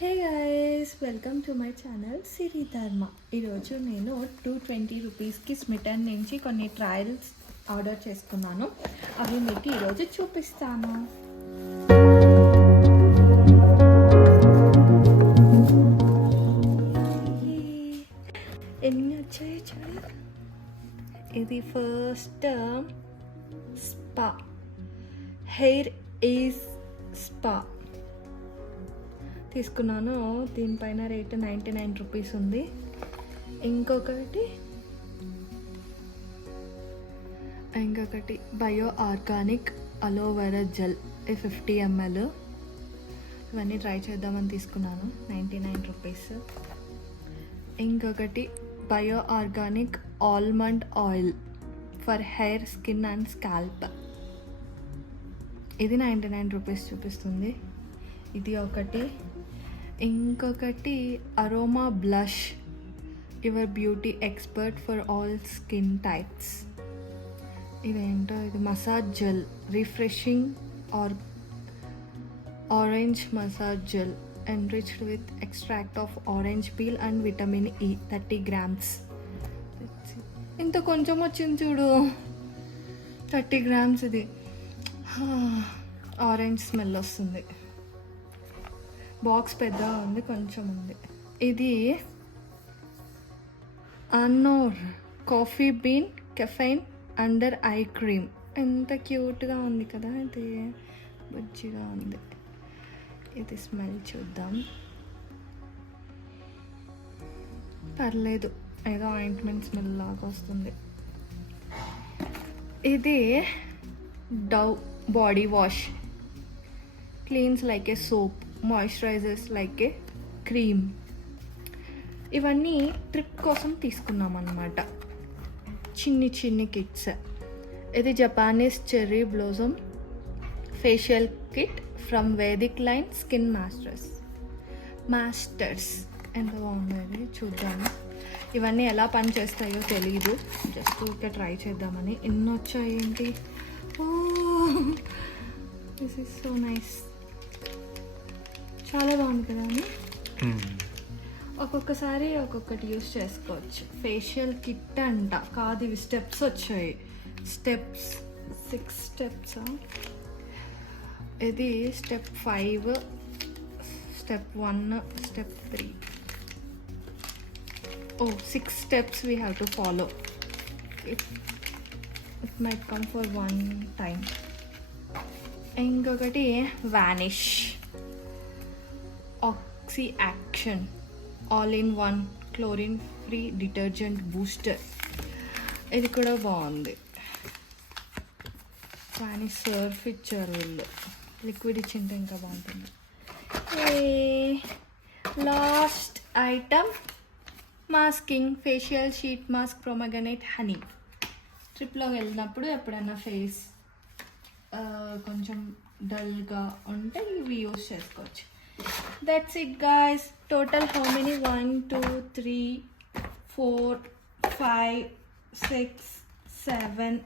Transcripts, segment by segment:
Hey guys, welcome to my channel Siri Dharma. ఈరోజు నేను 220 రూపీస్కి స్మిటన్ నుంచి కొన్ని ట్రయల్స్ ఆర్డర్ చేసుకున్నాను. అవి మీకు ఈరోజు చూపిస్తాను. ఎన్ని వచ్చాయి చూడండి. ఇది first spa, hair is spa తీసుకున్నాను. దీనిపైన రేట్ 99 రూపీస్ ఉంది. ఇంకొకటి bio organic aloe vera gel 50 ml. ఇవన్నీ ట్రై చేద్దామని తీసుకున్నాను, 99 రూపీస్. ఇంకొకటి bio organic almond oil for hair, skin and scalp. ఇది 99 రూపీస్ చూపిస్తుంది. ఇది ఒకటి. ఇంకొకటి aroma blush, your beauty expert for all skin types. ఇదేంటో, ఇది massage gel, refreshing orange massage gel enriched with extract of orange peel and vitamin E, 30 grams. ఇంత కొంచెం వచ్చింది చూడు, 30 grams. ఇది ఆరెంజ్ స్మెల్ వస్తుంది. బాక్స్ పెద్దగా ఉంది, కొంచెం ఉంది. ఇది అన్నోర్ coffee bean caffeine under eye cream. ఎంత క్యూట్గా ఉంది కదా, ఇది బుజ్జిగా ఉంది. ఇది స్మెల్ చూద్దాం. పర్లేదు, ఏదో ఆయింట్మెంట్ స్మెల్ లాగా వస్తుంది. ఇది Dove body wash, cleans like a soap, moisturisers like a cream. ఇవన్నీ ట్రిప్ కోసం తీసుకున్నాం అన్నమాట, చిన్ని కిట్స్. ఇది Japanese cherry blossom facial kit from Vedic Line skin masters. ఎంత బాగుంది, చూద్దాము. ఇవన్నీ ఎలా పనిచేస్తాయో తెలీదు, జస్ట్ ఊరికే ట్రై చేద్దామని. ఎన్ని వచ్చాయి ఏంటి. దిస్ ఈజ్ సో నైస్, చాలా బాగుంది కదా అని. ఒక్కొక్కసారి ఒక్కొక్కటి యూస్ చేసుకోవచ్చు. ఫేషియల్ కిట్ అంట కాదు, ఇవి స్టెప్స్ వచ్చాయి. 6 స్టెప్స్. ఇది step 5, step 1, step 3. 6 steps we have to follow. It might come for one time. ఇంకొకటి vanish oxy action all in one chlorine free detergent booster. ఇది కూడా బాగుంది. వానిష్ సర్ఫ్ ఇచ్చారు వీళ్ళు, లిక్విడ్ ఇచ్చింటే ఇంకా బాగుంటుంది. Last item masking facial sheet mask pomegranate honey. ట్రిప్లో వెళ్ళినప్పుడు ఎప్పుడైనా ఫేస్ కొంచెం డల్గా ఉంటే ఇవి యూస్ చేసుకోవచ్చు. That's it guys. Total how many? 1 2 3 4 5 6 7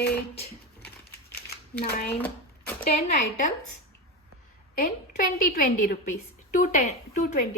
8 9 10 items in 20 rupees. 220